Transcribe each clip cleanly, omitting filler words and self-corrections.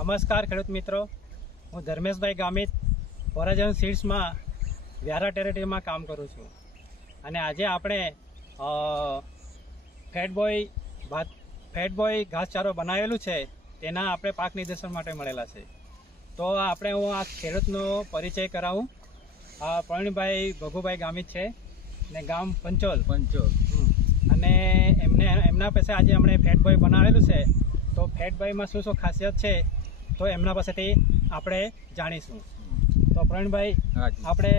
નમસ્કાર ખેડૂત મિત્રો, હું ધર્મેશભાઈ ગામિત હોરાઇઝન સીડ્સમાં વ્યારા ટેરેટરીમાં કામ કરું છું. અને આજે આપણે ફેટબોય ઘાસચારો બનાવેલું છે તેના આપણે પાક નિદર્શન માટે મળેલા છે. તો આપણે હું આ ખેડૂતનો પરિચય કરાવું. પ્રવીણભાઈ ભગુભાઈ ગામિત છે ને ગામ પંચોલ. અને એમના પાસે આજે આપણે ફેટબોય બનાવેલું છે. તો ફેટબોયમાં શું શું ખાસિયત છે તો એમના પાસેથી આપણે જાણીશું. તો પ્રવીણભાઈ, આપણે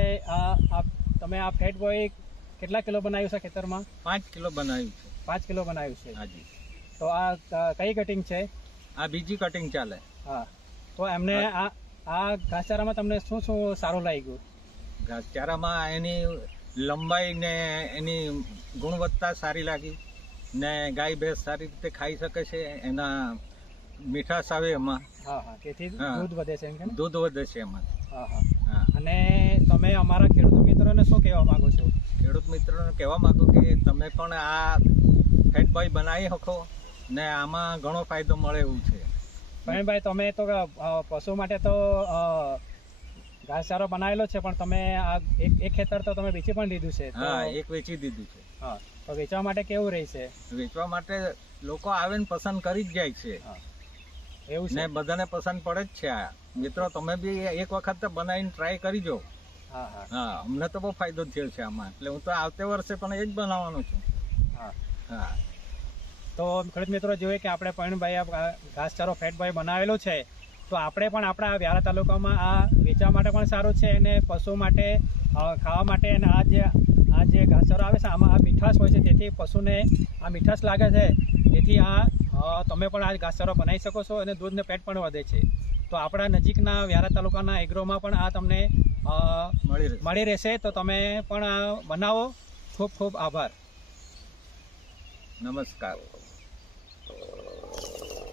તમે આ ફેટબોય કેટલા કિલો બનાવ્યું છે ખેતરમાં? 5 કિલો બનાવ્યું છે. 5 કિલો બનાવ્યું છે. હાજી. તો આ કઈ કટિંગ છે? આ બીજી કટિંગ ચાલે. હા. તો એમને આ ઘાસચારામાં તમને શું શું સારું લાગ્યું? ઘાસચારામાં એની લંબાઈ ને એની ગુણવત્તા સારી લાગી ને ગાય ભેંસ સારી રીતે ખાઈ શકે છે. એના મીઠાશ આવે એમાં. હા. તેથી દૂધ વધે છે એમ કે? દૂધ વધે છે એમાં. હા. અને તમે અમારા ખેડૂત મિત્રોને શું કહેવા માંગો છો? ખેડૂત મિત્રોને કહેવા માંગુ કે તમે પણ આ ફેટબોય બનાવી શકો ને આમાં ઘણો ફાયદો મળે એવું છે. પ્રવીણભાઈ, તમે તો પશુ માટે તો ઘાસચારો બનાવેલો છે, પણ તમે આ એક ખેતર તો તમે વેચી પણ લીધું છે. હા, એક વેચી દીધું છે. હા. તો વેચવા માટે કેવું રહેશે? વેચવા માટે લોકો આવે ને પસંદ કરી જ જાય છે. એવું છે ને બધાને પસંદ પડે જ છે. આ મિત્રો, તમે બી એક વખત બનાવીને ટ્રાય કરીજો. હા, અમને તો બહુ ફાયદો થયો છે આમાં. એટલે હું તો આવતે વર્ષે પણ એ જ બનાવવાનો છું. હા. તો ખેડૂત મિત્રો, જોઈએ કે આપણે પ્રવીણભાઈ ઘાસચારો ફેટબોય બનાવેલો છે. તો આપણે પણ આપણા વ્યારા તાલુકામાં આ વેચવા માટે પણ સારું છે અને પશુ માટે ખાવા માટે. અને આ જે ઘાસચારો આવે છે આમાં આ મીઠાશ હોય છે, તેથી પશુને આ મીઠાશ લાગે છે. તેથી તમે પણ આ ઘાસચારો બનાવી શકો છો અને દૂધને પેટ પણ વધે છે. તો આપણા નજીકના વ્યારા તાલુકાના એગ્રોમાં પણ આ તમને મળી રહેશે. તો તમે પણ બનાવો. ખૂબ ખૂબ આભાર. નમસ્કાર.